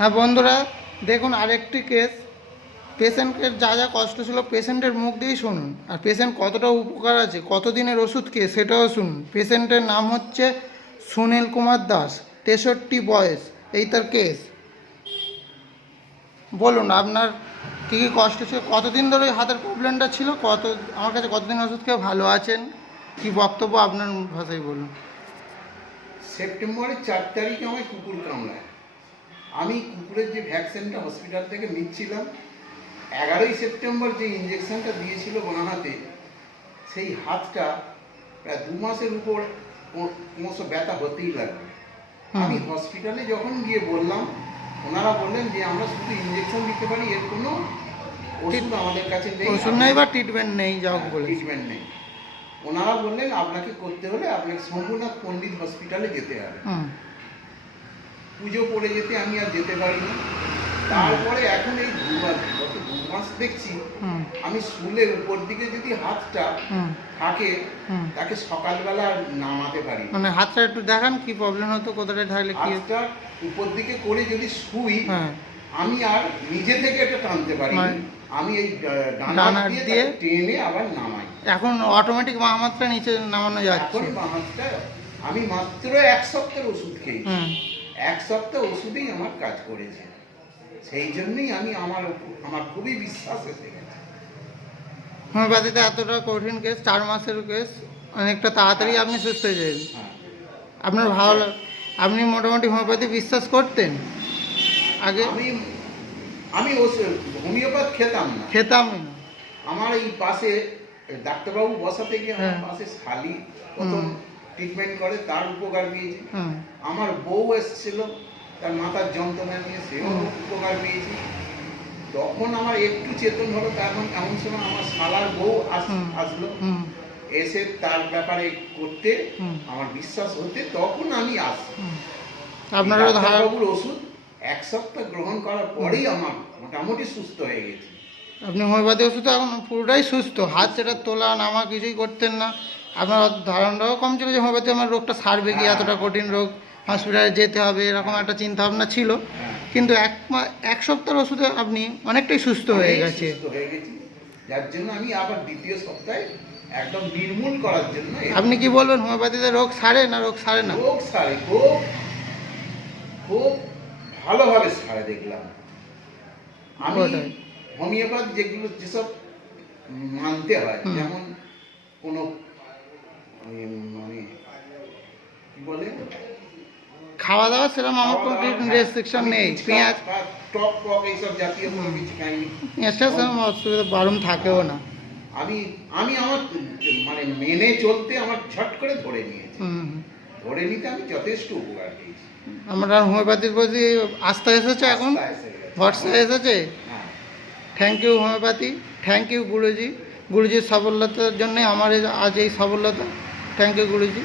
হ্যাঁ বন্ধুরা, দেখুন আরেকটি কেস। পেশেন্টের যা যা কষ্ট ছিল পেশেন্টের মুখ দিয়েই শুনুন, আর পেশেন্ট কতটা উপকার আছে, কতদিনের ওষুধ কে সেটাও শুনুন। পেশেন্টের নাম হচ্ছে সুনীল কুমার দাস, 63 বয়স। এই তার কেস। বলুন আপনার কী কী কষ্ট ছিল, কতদিন ধরে ওই হাতের প্রবলেমটা ছিল, আমার কাছে কতদিন ওষুধ খেয়ে ভালো আছেন, কি বক্তব্য আপনার ভাষায় বলুন। সেপ্টেম্বরের 4 তারিখে আমায় কুকুর কামড়ায়। আমি কুকুরের যে ভ্যাকসিনটা হসপিটাল থেকে নিচ্ছিলাম, 11ই সেপ্টেম্বর যে ইঞ্জেকশনটা দিয়েছিল বাঁ হাতে, সেই হাতটা প্রায় 2 মাসের উপর ক্রমশ ব্যথা হতেই লাগবে। আমি হসপিটালে যখন গিয়ে বললাম, ওনারা বললেন যে আমরা শুধু ইঞ্জেকশন দিতে পারি, এর কোনো ওষুধ আমাদের কাছে নেই, ওষুধ নেই বা ট্রিটমেন্ট নেই, যাও বলে ট্রিটমেন্ট নেই। ওনারা বললেন আপনাকে করতে হলে আপনাকে শম্ভুনাথ পণ্ডিত হসপিটালে যেতে হবে। পুজো পড়ে যেতে আমি আর যেতে পারিনি। তারপরে এখন এই গত 2 মাস দেখছি আমি স্কুলের উপর দিকে যদি হাতটা থাকে, তাকে সকালবেলা আর নামাতে পারি। মানে হাতটা একটু দেখান, কি প্রবলেম হতো, কোথাটা ঢাকলে কি হাতটা উপর দিকে করে যদি শুই, আমি আর নিজে থেকে এটা টানতে পারি। আমি এই ডানা দিয়ে টেনে আবার নামাই। এখন অটোমেটিক বাঁ হাতটা নিচে নামানো যাচ্ছে। এখন বাঁ হাতটা আমি মাত্র 1 সপ্তাহের ওষুধ খেয়েছি। 1 সপ্তাহ ওষুধেই আমার কাজ করেছে। সেই জন্যই আমি আমার খুবই বিশ্বাস এসে গেছে। হোমিওপ্যাথিতে এতটা কঠিন কেস, 4 মাসের কেস, অনেকটা তাড়াতাড়ি আপনি সুস্থ হয়ে যাবেন। আপনার ভালো আপনি মোটামুটি হোমিওপ্যাথি বিশ্বাস করতেন আগে? আমি হোমিওপ্যাথ খেতাম না। আমার এই পাশে ডাক্তারবাবু বসা থেকে আমার পাশে শালি প্রথম ট্রিটমেন্ট করে, তার উপকার পেয়েছি। আমার বউ এসেছিল, তার মাথার যন্ত্রণা নিয়ে, সেও উপকার পেয়েছি। তখন আমার একটু চেতন হলো, তখন এমন সময় আমার শালার বউ আসলো, এসে তার ব্যাপারে করতে আমার বিশ্বাস হতে, তখন আমি আসি। আপনার ডাক্তারবাবুর ওষুধ 1 সপ্তাহ গ্রহণ করার পরেই আমার মোটামুটি সুস্থ হয়ে গেছে। আপনি হোমিওপ্যাথি ওষুধ এখন পুরোটাই সুস্থ, হাত সেটা তোলা নামা কিছুই করতেন না। আপনার ধারণাটাও কম ছিল যে হোমিওপ্যাথি আমার রোগটা সারবে কি, এতটা কঠিন রোগ, হসপিটালে যেতে হবে, এরকম একটা চিন্তা ভাবনা ছিল। কিন্তু 1 সপ্তাহের ওষুধে আপনি অনেকটাই সুস্থ হয়ে গেছে। যার জন্য আমি আবার দ্বিতীয় সপ্তাহে একদম নির্মূল করার জন্য। আপনি কি বলবেন, হোমিওপ্যাথিতে রোগ সারে না রোগ সারে না? রোগ সারে, খুব ভালোভাবে সারে দেখলাম আমি। হোমিওপ্যাথ যেসব মানতে হয়, যেমন কোনো মানে কি বলে খাওয়া দাওয়া, সেরকম আমার কোনো রেস্ট্রিকশন নেই। পেঁয়াজ টক এইসব জাতীয় কোনো কিছু খাইনি। পেঁয়াজটা সেরকম অসুবিধা বারণ থাকেও না। আমি আমার মানে মেনে চলতে আমার ঝট করে ধরে নিয়েছি। ধরে নিতে আমি যথেষ্ট উপকার পেয়েছি। আমরা হোমিওপ্যাথির প্রতি আস্থা এসেছে, এখন ভরসা এসেছে। Thank you homeopathy, thank you গুরুজির সাফল্যতার জন্যে আমার আজ এই সাফল্যতা। Thank you Guruji.